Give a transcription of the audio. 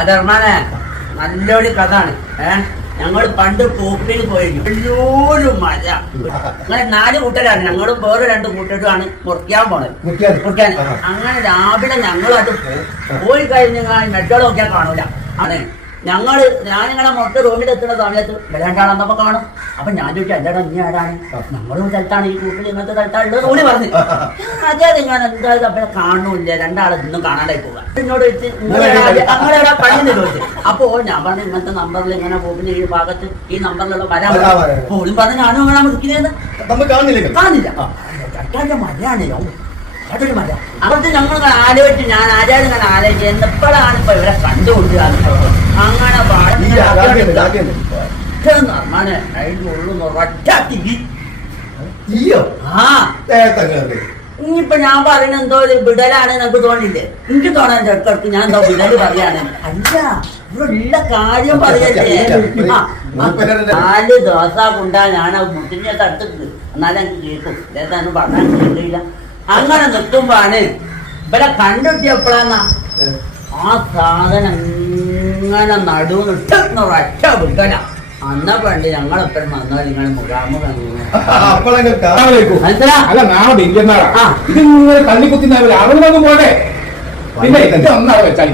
അതർമാനെ നല്ലൊരു കഥാണ് ഞങ്ങൾ പണ്ട് പൂപ്പിന് പോയിരുന്നു. വലിയൊരു മഴ. അങ്ങനെ നാല് കൂട്ടരാണ്. ഞങ്ങളും വേറെ രണ്ട് കൂട്ടരുമാണ് മുറിക്കാൻ പോണത്. മുറിക്കാൻ? മുറിക്കാൻ. അങ്ങനെ രാവിലെ ഞങ്ങളത് പോയി കഴിഞ്ഞ് മെറ്റോ നോക്കിയാൽ കാണൂല. ആണ് ഞങ്ങൾ ഞാൻ നിങ്ങളെ മൊട്ട റൂമിൽ എത്തുന്ന സമയത്ത് രണ്ടാളെന്നപ്പോ കാണും. അപ്പൊ ഞാൻ ചോദിച്ചു അല്ലടാ നീ ആരാണ്? നമ്മളും സ്ഥലത്താണ് ഈ കൂട്ടിൽ ഇങ്ങനത്തെ സ്ഥലത്താണ് റൂമിൽ പറഞ്ഞു. അതെ നിങ്ങൾ എന്തായാലും അപ്പൊ കാണൂല്ല രണ്ടാളെ ഇന്നും കാണാനായി പോകാം എന്നോട് വെച്ച് അങ്ങനെ പണി ചോദിച്ചു. അപ്പോ ഞാൻ പറഞ്ഞു ഇങ്ങനത്തെ നമ്പറിൽ ഇങ്ങനെ പോകുന്ന ഈ ഭാഗത്ത് ഈ നമ്പറിലുള്ള വരാൻ. പോലും പറഞ്ഞു ഞാനും അങ്ങനെ കാണുന്നില്ല. കാണുന്നില്ല കാണില്ല ചട്ടാന്റെ മത. അവിടുത്തെ ഞങ്ങൾ ആലോചിച്ച് ഞാൻ ആചാരം ഞാൻ ആലോചിച്ച് എപ്പോഴാണ് ഇപ്പൊ ഇവരെ കണ്ടുകൊണ്ടുക അങ്ങനെ ഒറ്റ തീ തീയോ ആ. ഇനിയിപ്പൊ ഞാൻ പറയുന്ന എന്തോ ഒരു വിടലാണ് നമുക്ക് തോന്നില്ലേ എനിക്ക് തോന്നാൻ ചെറുക്കർക്ക് ഞാൻ എന്തോ വിടൽ പറയാണ് അല്ല ഉള്ള കാര്യം പറയല്ലേ? നാല് ദിവസം കൊണ്ടാ ഞാൻ മുട്ടിനെ തടുത്തിട്ടുണ്ട് എന്നാലും എനിക്ക് കേൾക്കും. ഏതാന്ന് പറഞ്ഞാൽ കേട്ടില്ല അങ്ങനെ നിൽക്കുമ്പോഴാണ് ഇവിടെ കണ്ടുകിട്ടിയപ്പോഴാന്നാ ആ സാധനം ഇങ്ങനെ നടുവിട്ട് ഒറ്റ വിൽക്കല അന്ന പണ്ട് ഞങ്ങളെപ്പോഴും വന്നാൽ നിങ്ങൾ മുഖാമുഖം തള്ളിക്കുത്തി അവനൊന്നും പോട്ടെ. പിന്നെ ഇത്. ഒന്നാണ് വെച്ചാൽ